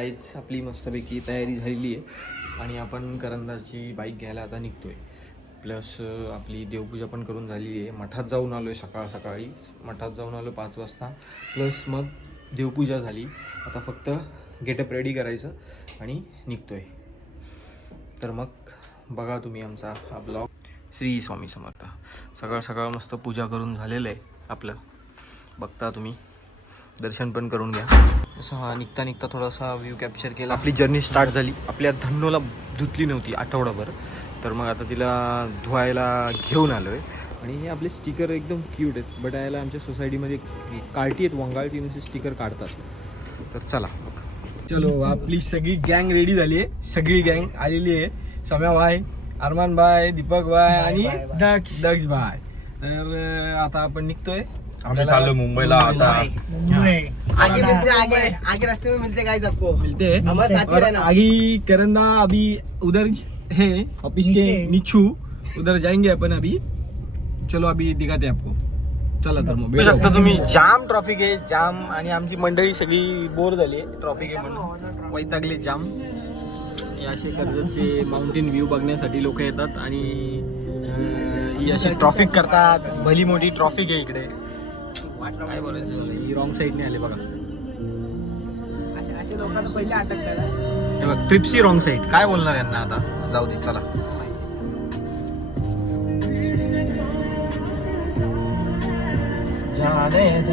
गाईच आपली मस्तपैकी तयारी झालेली आहे आणि आपण करंदाची बाईक घ्यायला आता निघतोय. प्लस आपली देवपूजा पण करून झालेली आहे. मठात जाऊन आलो आहे सकाळी मठात जाऊन आलो 5 वाजता. प्लस मग देवपूजा झाली. आता फक्त गेटअप रेडी करायचं आणि निघतोय. तर मग बघा तुम्ही आमचा हा ब्लॉग. श्री स्वामी समर्थ. सकाळ मस्त पूजा करून झालेलं आहे आपलं. बघता तुम्ही, दर्शन पण करून घ्या. असं हा निघता थोडासा व्ह्यू कॅप्चर केला. आपली जर्नी स्टार्ट झाली. आपल्या धन्नोला धुतली नव्हती आठवडाभर, तर मग आता तिला धुवायला घेऊन आलो आहे. आणि हे आपले स्टिकर एकदम क्यूट आहेत. बट यायला आमच्या सोसायटीमध्ये कार्टी आहेत, वंगाळटी नुसते स्टिकर काढतात. तर चला बघ. चलो, आपली सगळी गँग रेडी झाली आहे. सगळी गँग आलेली आहे. सम्या भाई, अरमान भाई, दीपक भाई आणि दक्ष भाई. तर आता आपण निघतोय. आम्ही चाललो मुंबईला आता. आगे मिलते, आगे रास्ते में मिलते गाइस, आपको मिलते हैं. हमारे साथ ही रहना. आगे करंदा अभी उधर है ऑफिस के नीचू, उधर जाएंगे अपन अभी. चलो अभी दिखाते हैं आपको. चला तर मग बघू शकता तुम्ही, जाम ट्रॉफिक आहे, जाम. आणि आमची मंडळी सगळी बोर झाली आहे ट्रॉफिक आहे म्हणून, वैतागले जाम. हे असे कर्जतचे माउंटेन व्ह्यू बघण्यासाठी लोक येतात आणि ही अशी ट्रॉफिक करतात. भली मोठी ट्रॉफिक आहे इकडे. काय बोलायचं, ही रॉंग साईडने आले बघा. असे लोकांना पहिले अटक करा. हे बघ, ट्रिप्सी रॉंग साईड. काय बोलणार यांना आता, जाऊ दे चला.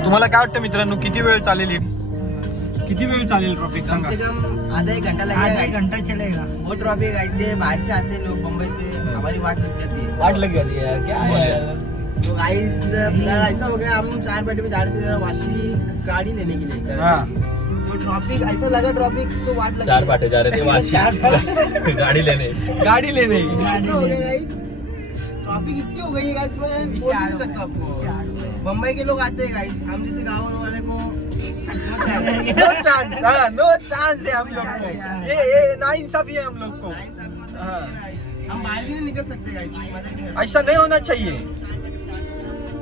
तुम्हाला काय वाटतं मित्रांनो, किती वेळ चालेल ट्रॉफिक कम सांगा. से कम आधा एक घंटा लगेगा. बहुत ट्रॉफिक ऐसे बाहर से आते हैं लोग, मुंबई से. हमारी वाट लग जाती है. वाट लग जाती है यार, क्या है यार. तो गाइस ऐसा हो गया, हम 4 बजे में जा रहे थे वाशी गाड़ी लेने के लिए. तो ट्रॉफिक ऐसा लगा, ट्रॉफिक तो वाट लगी. 4 पाटे जा रहे थे वाशी गाड़ी लेने. ऐसा हो गया गाइस, ट्रॉफिक इतनी हो गई है गाइस, मैं बोल नहीं सकता आपको. मुंबई के लोग आते हैं गाइस, हम जैसे गाँव वाले को नो चांस है हम लोग को. ये ना इंसाफी है हम लोग को. हम बाहर भी नहीं निकल सकते गाइस. ऐसा नहीं होना चाहिए.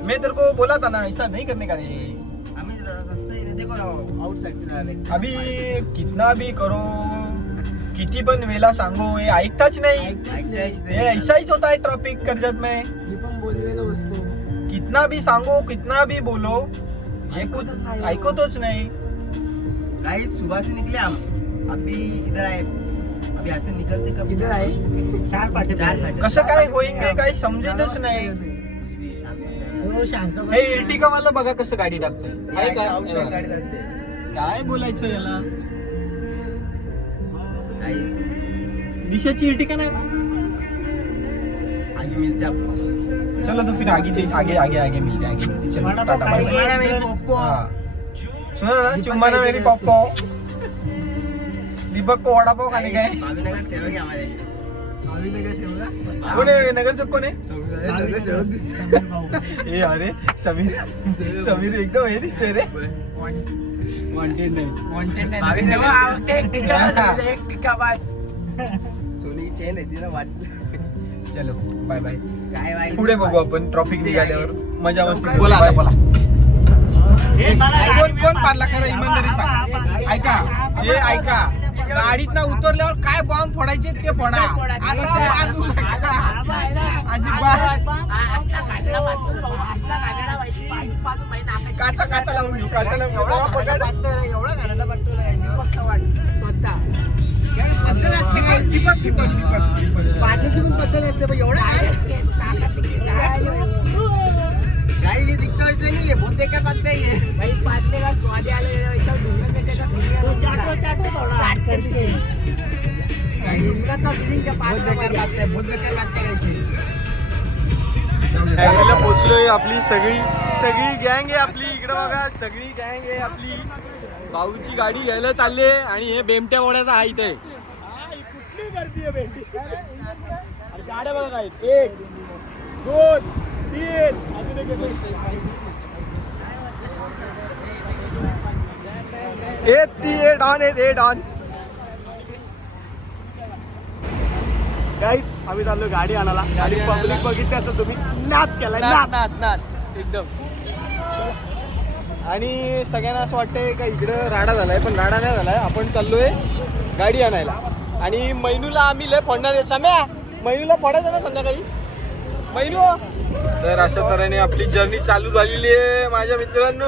मैं तेरे को बोला था ना, ऐसा नहीं करने का. रे हमें रास्ता ही देखो ना, आउटसाइड से जा रहे. अभी कितना भी करो, किती पण वेळा सांगो, हे ऐकताच नाही. हे ऐसा हीच होता है ट्रॉफिक कर्जत में. उसको कितना भी सांगो, कितना भी बोलो, ये कुछ ऐकतोच नाही. गाइस सुबह से निकले हम, अभी इधर आए. अभी ऐसे निकलते कब इधर आए. 4 फाटे. कसं काय होईंगे, काही समजतच नाही. हे इर्टिका वाला बघा कसं गाडी टाकतोय. आहे का गाड़ी जाते. काय बोलायचं याला. गाइस दिशाची इर्टिका नाही ना. आगे मिलते आपको. चलो तो फिर आगे मिलते हैं. चलो टाटा बाय बाय. तुम्हारा मेरी पोपो. हाँ. सुनो ना, चुम्मा मेरी पप्पो. दीपक को वड़ा पाव खाने गए. भावीनगर सेवक है हमारे. भावीनगर सेवक. कोण आहे नगर सेवक, कोण आहे. नगर सेवक. ए अरे समीर एकदम हे दिसतोय रे. वॉन्टेड नाही. भावीनगर एक टिका बस. सोनी की चेन आहे तिला वाट. चलो बाय बाय. काय बाई, पुढे बघू आपण ट्रॉफिक निघाल्यावर. मजा मस्ती. बोला आता, बोला. कोण पाडला खरं, इमानदारी सांग. ऐका, हे ऐका, गाडीत ना उतरल्यावर काय बॉम्ब फोडायचे ते फोडा. काचा लावून घेऊ. काचा लावून एवढा घालायला पडतो पद्धत असते काय. दीपक पाडण्याची पण पद्धत असते, पण एवढा गाई ये दिखता वैसे नहीं है, बहुत बेकार बात है ये. भाई पातले का स्वाद आले वैसा ढूंढने में जैसा चाटो थोड़ा साठ कर दीजिए. इसका तो फीलिंग का बहुत बेकार बात है, बहुत बेकार बात है गाई. पोचलोय. आपली सगळी गँग आहे आपली. इकडे बघा, सगळी गँग आहे आपली. भाऊची गाडी घ्यायला चालले आणि हे बेमट्या वड्याचा आहे इथे. कुठली गर्दी आहे बेटी. गाड्या बघा काय, 1 2 3 अजून एक डॉन. गाईच आम्ही चाललो गाडी आणायला. गाडी पब्लिक बघितली असं तुम्ही नाद केलाय. नाद एकदम आणि सगळ्यांना असं वाटतंय का इकडं राडा झालाय, पण राडा नाही झालाय. आपण चाललोय गाडी आणायला आणि मैनूला आम्ही लय फोडणार आहे. सम्या मैनूला फोडायचं ना संध्याकाळी मैनू. तर अशा तऱ्हेने आपली जर्नी चालू झालेली आहे माझ्या मित्रांनो.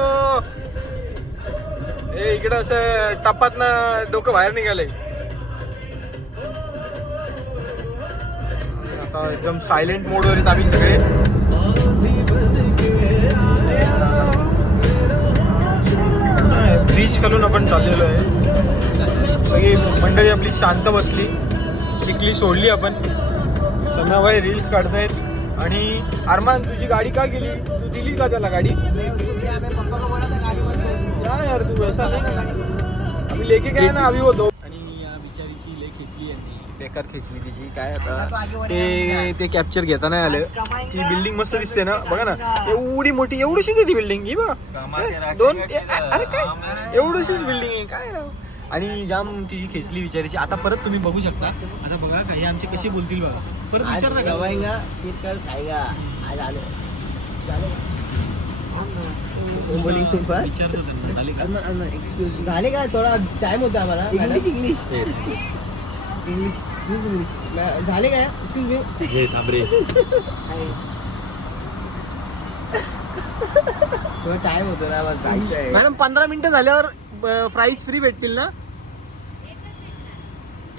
हे इकडं असं टपात ना डोकं बाहेर निघालंय. आता एकदम सायलेंट मोडवर आहेत आम्ही सगळे. ब्रिज खालून आपण चाललेलो आहे. सगळी मंडळी आपली शांत बसली. चिखली सोडली आपण. सम्याबाई रील्स काढतायत. आणि अरमान तुझी गाडी का गेली? तू दिली का त्याला गाडी? या यार तू ऐसा नाही. आम्ही लेके गए ना आम्ही होतो. आणि या बिचारीची लय खेचली आहे, बेकार खेचली तिची. काय आता ते कॅप्चर घेता नाही आलं. ती बिल्डिंग मस्त दिसते ना, बघा ना एवढी मोठी, एवढीशीच आहे ती बिल्डिंग. ही बघा दोन, अरे काय एवढीशीच बिल्डिंग आहे काय राव. आणि जाम ती खेचली विचारायची. आता परत तुम्ही बघू शकता. आता बघा काही आमचे कसे बोलतील बघा. परत विचार ना झाले का? थोडा टाइम होता आम्हाला. इंग्लिश झाले काय? थोडा टाइम होतो ना जायचं. मॅडम 15 मिनिटं झाल्यावर फ्राईज फ्री भेटतील ना?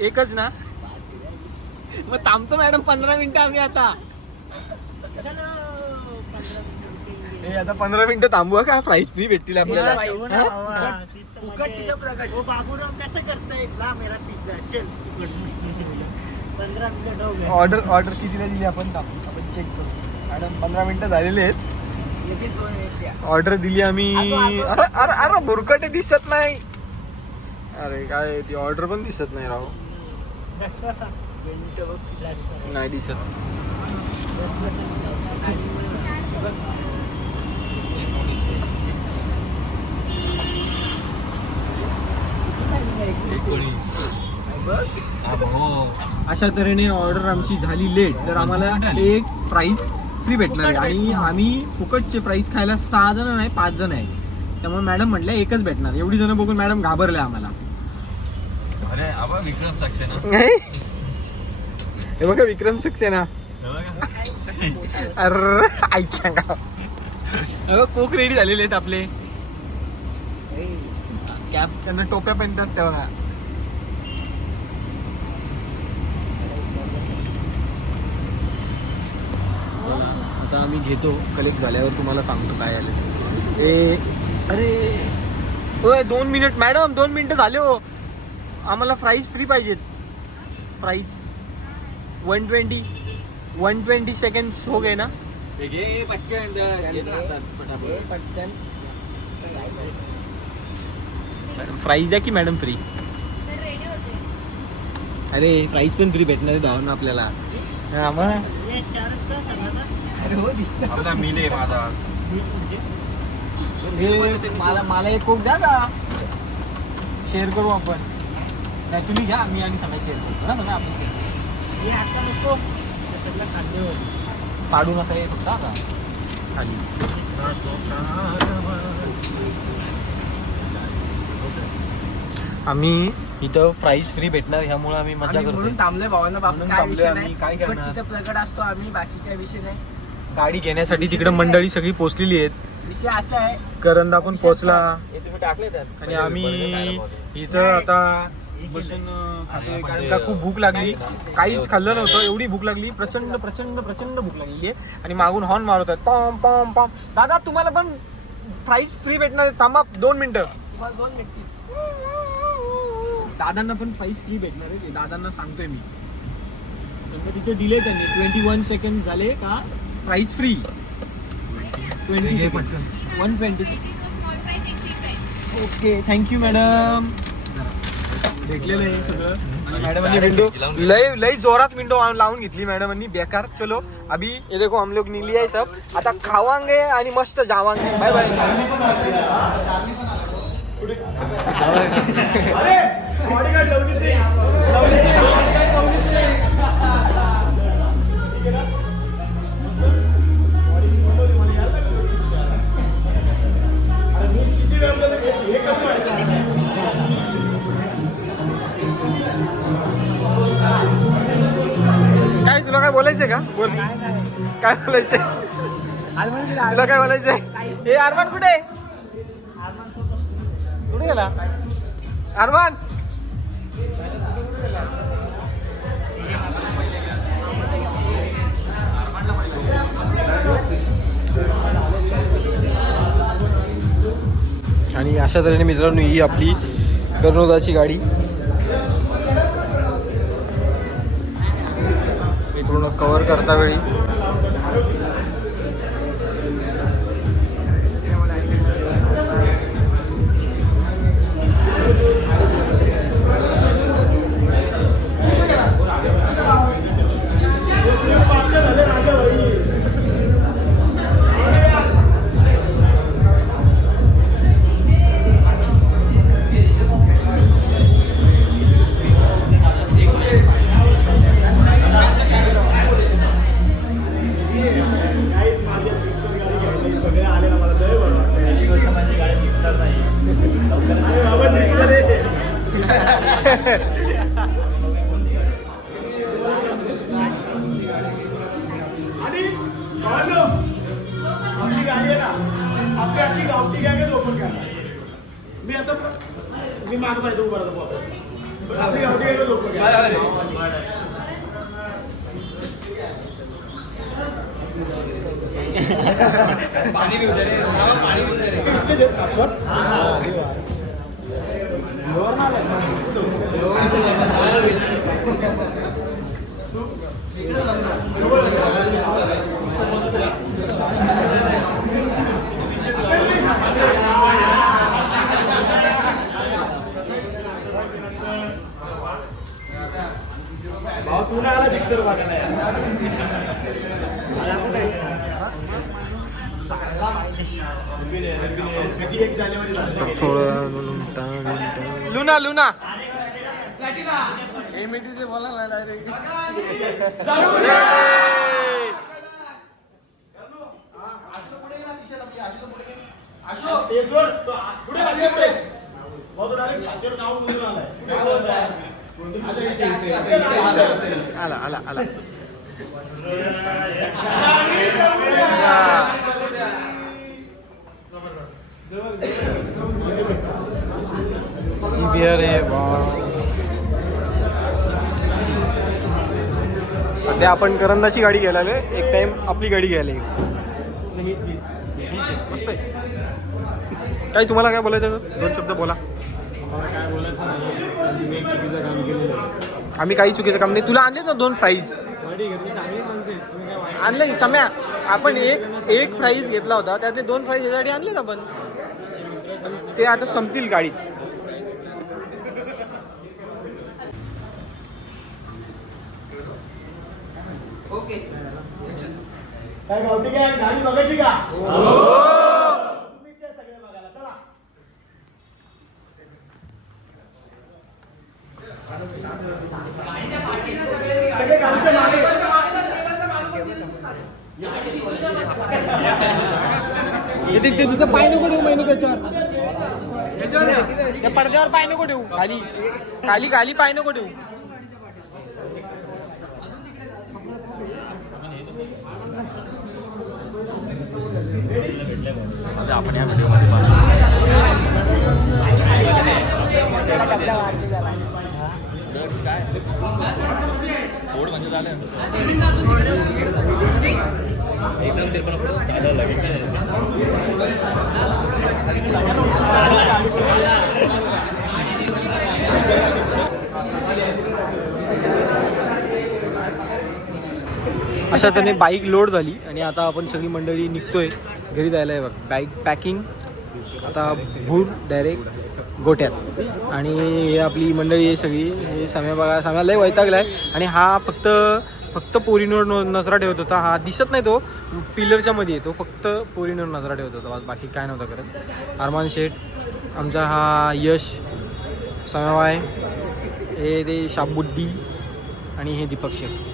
एकच ना? मग थांबतो मॅडम 15 मिनिटं आम्ही आता. हे आता 15 मिनिटं थांबू का? फ्राईज फ्री भेटतील आपल्याला. ऑर्डर कितीला दिली आपण चेक करू. मॅडम 15 मिनिटं झालेले आहेत. ऑर्डर दिली आम्ही. अरे अरे अरे बुरकटे दिसत नाही. अरे काय ती ऑर्डर पण दिसत नाही राव. नाही दिसत. अशा तऱ्हेने ऑर्डर आमची झाली लेट. तर आम्हाला एक प्राइस फ्री भेटणार आहे. आणि आम्ही फुकटचे प्राइस खायला 6 जण नाही 5 जण आहे. त्यामुळे मॅडम म्हटल्या एकच भेटणार. एवढी जण बघून मॅडम घाबरल्या आम्हाला. विक्रम सक्सेना. हे बघा विक्रम सक्सेना. अरे आईच्या गाव. कोक रेडी झालेले आहेत आपले. कॅप त्यांना टोप्या पेंटतात तेव्हा. आता आम्ही घेतो. कलेक्ट झाल्यावर तुम्हाला सांगतो काय आलं. अरे ओय 2 मिनिट मॅडम 2 मिनिटं झाले हो. आम्हाला फ्राईज फ्री पाहिजेत. फ्राईज 120 सेकंड्स हो गए ना. प्राइस द्या की मॅडम फ्री. अरे प्राइस पण फ्री भेटणार आहे भावना आपल्याला. आपला मी नाही माझा. मला एक कोक द्या का? शेअर करू आपण. नाही तुम्ही घ्या मी आणि समय शेअर करू ना. बघा आपण पाडू नका हे फक्त आता खाली. आम्ही इथं फ्राईज फ्री भेटणार ह्यामुळे आम्ही मजा करतो. म्हणून थांबलोय भावांना. बाकी म्हणून काय थांबलोय विषय आम्ही. काय नाही. करणार? तिथं प्रगट असतो आम्ही. बाकी काय विषय नाही. गाडी घेण्यासाठी तिकडे मंडळी सगळी पोहोचलेली आहेत. विषय असा आहे करंदा पण पोहोचला. टाकले आणि आम्ही इथं आता बसून खातोय कारण का खूप भूक लागली. काहीच खाल्लं नव्हतं. एवढी भूक लागली. प्रचंड प्रचंड प्रचंड भूक लागलेली आहे. आणि मागून हॉर्न मारत आहेत पॉम पॉम पॉम. दादा तुम्हाला पण प्राइस फ्री भेटणार आहे. थांबा 2 मिनिटं. तुम्हाला 2 मिनिटं. दादांना पण प्राइस फ्री भेटणार आहे. दादांना सांगतोय मी. तिथे दिले त्यांनी 21 सेकंड झाले का price free. 120 second. Okay thank you madam. भेटलेलं आहे सगळं. मॅडमांनी विंडो लय जोरात विंडो लावून घेतली मॅडमांनी. बेकार. चलो अभी ये देखो हम लोग निकली है सब. आता खावांगे आणि मस्त जावांगे. Bye bye. का बोल काय बोलायचंय तुला काय बोलायचंय हे अरमान कुठे कुठे गेला अरमान आणि अशा तऱ्हेने मित्रांनो ही आपली कर्णोदाची गाडी पूर्ण कव्हर करता वेळी मी मागं पाहिजे उभा राहतो आपली गावठी गाडी लोक पाणी पिऊ दे रे पाणी पिऊ दे रे भाऊ तू ना आला जिक्सर बघायला कशी 1 जानेवारी लुना लुना आला आला आला सध्या आपण करंदाची गाडी घ्यायला आलोय एक टाइम आपली गाडी घ्यायला येऊ मस्त आहे काय तुम्हाला काय बोलायचं 2 शब्द बोला आम्ही काही चुकीचं काम नाही तुला आणले ना 2 प्राईज आणले चम्या आपण एक प्राईज घेतला होता त्यातले 2 प्राईज यासाठी आणले ना पण ते आता संपतील गाडीत ओके काय गावठी काय गाडी बघायची का तुम्ही त्या सगळ्या बघायला चला सगळे गाडीच्या मागे तिथं पाय नको ठेवू महिने त्याच्यावर त्या पडद्यावर पाय नको ठेवू खाली खाली खाली पाय नको ठेवू आपण या व्हिडिओमध्ये काय बोर्ड म्हणजे झालं एकदम ते पण दादा लागेल अशा त्याने बाईक लोड झाली आणि आता आपण सगळी मंडळी निघतोय घरी जायला आहे बघ बाईक पॅकिंग आता भूर डायरेक्ट गोट्यात आणि हे आपली मंडळी आहे सगळी हे सम्या बघा सम्या लय वैतागला आहे आणि हा फक्त पोरींवर नजरा ठेवत होता हा दिसत नाही तो पिलरच्या मध्ये तो फक्त पोरींवर नजरा ठेवत होता बाकी काय नव्हतं करत अरमान शेठ आमचा हा यश सम्याबाई हे ते शाबुद्दी आणि हे दीपक शेठ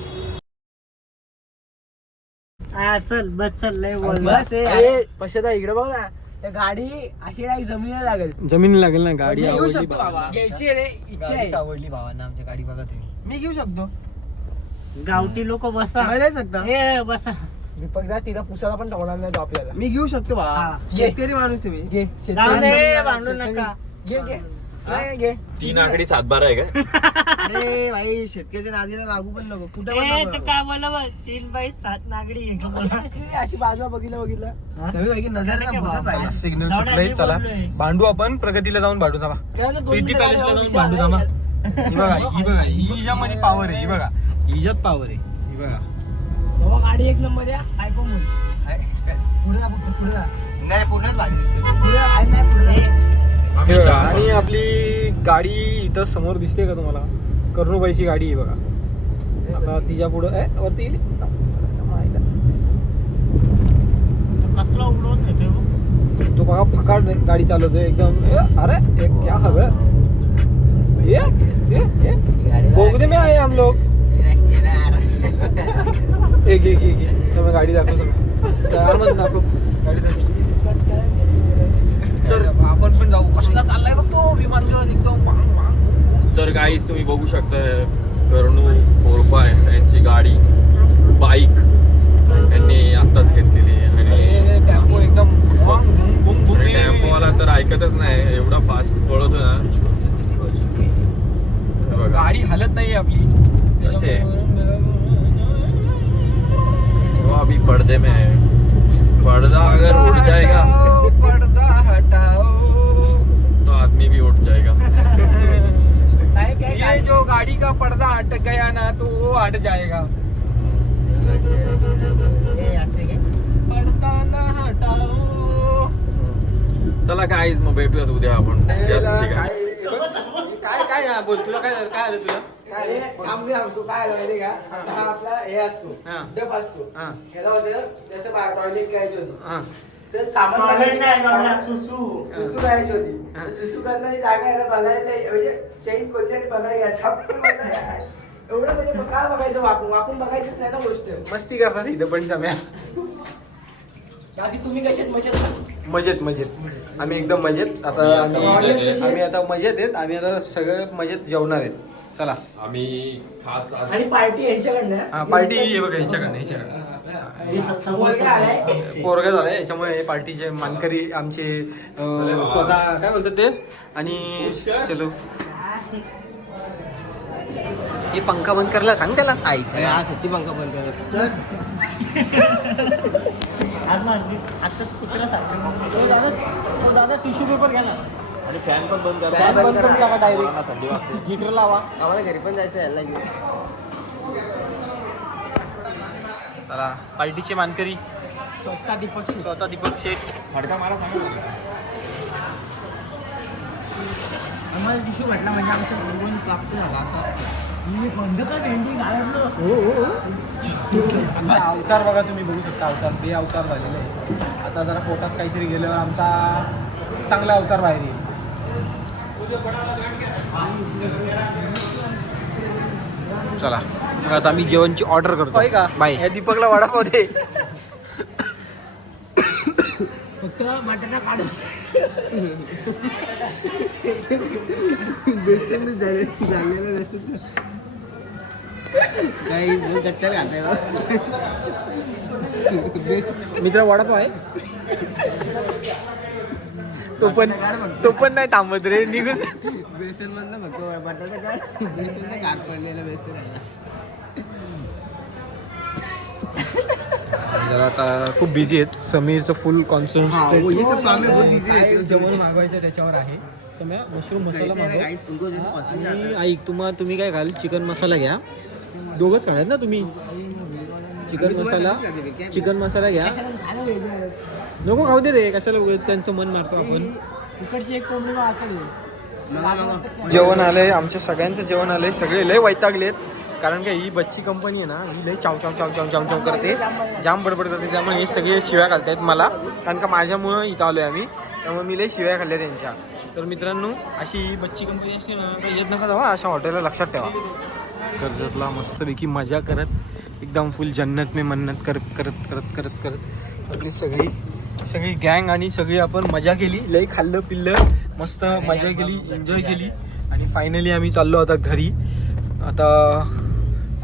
चल बस चल लय बस हे अरे पश्चात इकडे बघ ना त्या गाडी अशी नाही जमिनीला लागेल जमीन लागेल ना गाडी मी घेऊ आवडली शकतो बाबा घ्यायची रे इच्छा आहे आवडली भावांना आमच्या गाडी बघा तुम्ही मी घेऊ शकतो गावठी लोक बसा मैं नाही सकता ए बसा दीपक दा तिला पुसायला पण ठेवणार नाही तो आपल्याला. मी घेऊ शकतो बा हा. शेतकरी माणूस आहे मी घे जाऊ दे शेतकरी- भांडू नका घे घे नाही, घे 3 आकडी 7-12 आहे का? अरे भाई शेतकऱ्याच्या नादीला लागू पण नको कुठं पण ए नको. तू काय बोला 3 बाई 7 नागडी आहे. कशी दिसली रे? अशी बाजूला बघितलं सगळी बाई नजरेला भूतच पाहिजे. सिग्नल जाऊ दे, सुटलंय मी चला बोललोय. भांडू आपण प्रगतीला जाऊन भांडू थांबा त्याला 2 प्रीती मिनिटं पॅलेसला लागले, जाऊन विषय भांडू आलाय. थांबा ही बघा हिच्यामध्ये पावर आहे ही बघा हिच्यात पावर आहे ही बघा बाबा गाडी एक नंबर या आयफोन पुढे जा फक्त पुढे जा नाही पूर्णच भारी दिसते पुढे आहे नाही पुढे हे बघा, आणि आपली गाडी इथं समोर दिसते का तुम्हाला करुणाबाईची गाडी आहे बघा आता तिच्या पुढं वरती येईल कसला उडवत होते हो? तो बघा फकाट गाडी चालवतोय एकदम अरे क्या हवं ये बोगदे में आए हम लोग एक समय गाडी दाखव दाखव गाडी दाखव तर आपण पण जाऊ कसला चाललाय बघ तो विमान एकदम तर गाईज तुम्ही बघू शकता करणू 4x यांची गाडी बाईक यांनी आत्ताच घेतलेली आहे आणि टेम्पो एकदम टेम्पोवाला तर ऐकतच नाही एवढा फास्ट पळवतो ना. हे बघा. गाडी हलत नाही आपली कैसे? वो अभी पर्दे में है. पर्दा अगर उड़ जाएगा पर्दा हटाओ तो आदमी भी उठ जाएगा. ये जो गाड़ी का पर्दा हट गया ना तो वो हट जाएगा पर्दा ना हटाओ चला गाईज मग भेटूयात उद्या आपण याच ठिकाणी. काय बोल तुला काय आलं तुला आम्ही सांगतो काय आलं माहिती का हा आपला हे असतो हा. डब असतो हा. ह्याला होतं जसं टॉयलेट करायची होती हा. तर सामान टॉयलेट बघायचं नाही सामान- बघा, सुसू सुसू करायची होती तर सुसू करणारी जागा याला बघायला म्हणजे चेन कोणती आणि बघायला एवढं म्हणजे काय बघायचं वाकून वाकून बघायचीच नाही ना गोष्ट. मस्ती करतात इथं पण जम्या बाकी तुम्ही कशात मजेत मजेत आम्ही एकदम मजेत आता आम्ही आता मजेत आहेत आम्ही आता सगळं मजेत जेवणार आहेत चला आम्ही खास आज आणि पार्टी यांच्याकडनं हा पार्टी आहे बघा ह्याच्याकडनं पोरगा आलाय. पोरगा झालाय याच्यामुळे पार्टीचे मानकरी आमचे स्वतः काय बोलतात ते आणि चलो हे पंखा बंद करायला सांग त्याला आईच्या हा सच्ची पंखा बंद करत आता कुत्रा सारखं दादा टिश्यू पेपर घ्या ना आणि फॅन पण बंद Fan बंद करा. टाका डायरेक्ट थंडी वाजते. हीटर लावा आम्हाला घरी पण जायचं यायला घेऊन चला पार्टीचे मानकरी स्वतः दीपक शेठ. स्वतः दीपक शेठ फडका मला सांगा. आम्हाला टिश्यू म्हटला म्हणजे आमच्या बरोबर प्राप्त झाला असं असतं. मी बंद का भेंडी गाळलं आमचा अवतार बघा तुम्ही बघू शकता अवतार बे अवतार झालेला आहे आता जरा पोटात काहीतरी गेलं आमचा चांगला अवतार बाहेर येईल चला मग आता आम्ही जेवणची ऑर्डर करतो का बाय या दीपकला वडापाव दे फक्त बटाटा काढून बेसन झालेलं बेसन काही कच्चा घालताय मित्र वडापाव आहे तो पण नाही थांबत रे निघून बेसन मधलं फक्त बटाटा काय बेसन गाठ पडलेलं बेसन आता खूप बिझी आहेत समीरचं फुल कॉन्सन्ट्रेट ये सब काम है बहुत बिजी रहते हो जेवण मागवायचं त्याच्यावर आहे सम्या मशरूम मसाला मागव. गाइस उनको जैसे पसंद आता आणि है ऐक तुम्ही काय घाल चिकन मसाला घ्या दोघंच खाण्यात ना तुम्ही चिकन मसाला घ्या नको खाऊ दे रे कशाला उगाच त्यांचं मन मारतो आपण इकडची एक कोंबडी आता जेवण आलंय आमच्या सगळ्यांचं जेवण आलंय सगळे लय वैतागलेत कारण का ही बच्ची कंपनी आहे ना ही लय चाव चाव चाव चाव चाव चाव करते जाम बडबड करते त्यामुळे हे सगळे शिव्या घालतायत मला कारण का माझ्यामुळं इथं आलोय आम्ही त्यामुळे मी लय शिव्या खाल्ल्या त्यांच्या तर मित्रांनो अशी बच्ची कंपनी असली ना तर येत नका जावा अशा हॉटेलला लक्षात ठेवा कर्जतला मस्तपैकी मजा करत एकदम फुल जन्नत में मन्नत करत आपली सगळी गँग आणि सगळी आपण मजा केली लई खाल्लं पिल्लं मस्त मजा केली एन्जॉय केली आणि फायनली आम्ही चाललो आता घरी आता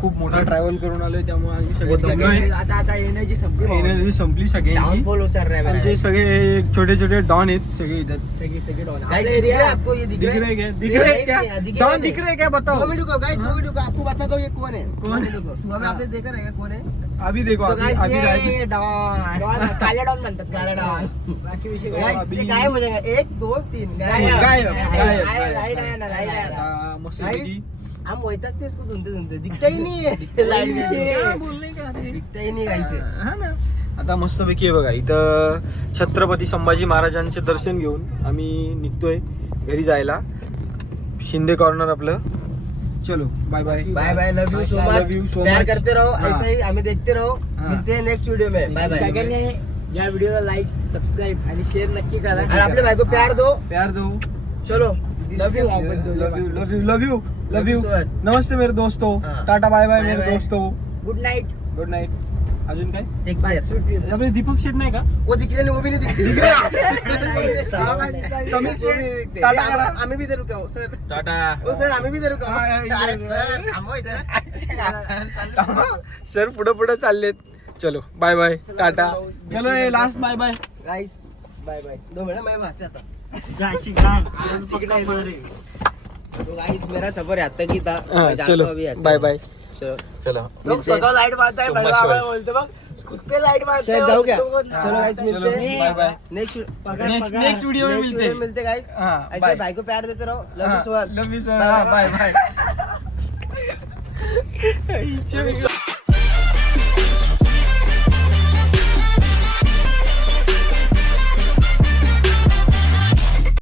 खूप मोठा ट्रॅव्हल करून आलोय त्यामुळे आम्ही सगळे दमलोय. आता एनर्जी संपली भाऊ. एनर्जी संपली सगळ्यांची. डाउनफॉल उचल रहा है आमचे मेरा सगळे छोटे छोटे डॉन आहेत सगळे इथं. सगळी डॉन गाइस ये दिख रहा है आपको ये दिख दिख रहा रहे है क्या? दिख रहे नहीं, क्या? नहीं, दिख डॉन रहा दिख नहीं। रहे क्या? बताओ. 2 मिनट रुको गाइस 2 मिनट रुको आपको बताता हूँ ये कौन है. कौन? 2 मिनट रुको सुबह में आपने देखा रहेगा कौन है. अभी देखो तो अभी गाइस अभी राइट. ये डॉन डॉन काले डॉन म्हणतात काले डॉन. बाकी विषय काय गाइस अभी- ये गायब हो जाएगा 1 2 3 गायब, गायब. गायब. मस्त गाइस पैकी. हम वैतकते इसको धुनते धुनते दिखता ही नहीं है लाइट में क्या बोलणे का ते? दिखता ही नहीं गाइस ये. हा ना. आता मस्तपैकी आहे बघा इथं छत्रपती संभाजी महाराजांचे दर्शन घेऊन आम्ही निघतोय घरी जायला. शिंदे कॉर्नर आपलं. चलो bye bye. Bye bye love you so Love you much so प्यार much. करते रहो हाँ. ऐसा ही हमें देखते रहो. हाँ. मिलते हैं नेक्स्ट वीडियो में. Bye bye. सगळ्यांनी या व्हिडिओला लाईक सबस्क्राईब आणि शेअर नक्की करा और अपने भाई को प्यार दो. प्यार दो. चलो love you. Love you love you love you love Love you. you so much. नमस्ते मेरे दोस्तों. हाँ. टाटा बाय बाय Bye मेरे bye. दोस्तों. Good night good night. अजून काय? Take care. आपले दीपक शेट नाही का? वो दिख रहे नहीं वो भी नहीं दिखते. समीर शेट. टाटा करा. आम्ही भी इधर रुका हूँ सर. टाटा. ओ सर आम्ही भी इधर रुका हाँ, हूँ. इधर- अरे इधर. सर थांबो इथं. सर चाललो. सर पुढे पुढे चाललेत. चलो बाय बाय टाटा. चलो last bye bye. Guys bye bye 2 minute मैं वहां से आता. जायची गाण. तो गाइस मेरा सफर यहाँ तक ही था. हाँ, मैं जाता चलो हूँ अभी ऐसे. Bye bye. चलो चलो लोक मिलते स्वतः हैं. लाईट मारताय चुम्मा बघा, शिवाय. आम्हाला बोलतो बघ खुद पे लाईट मारताय सर जाऊ क्या. सोबत. चलो गाइस चलो मिलते हैं bye bye. Next next video में मिलते हैं. मिलते गाइस. हाँ, ऐसे bye. भाई को प्यार देते रहो. Love you so much. Love you so Bye. Bye bye.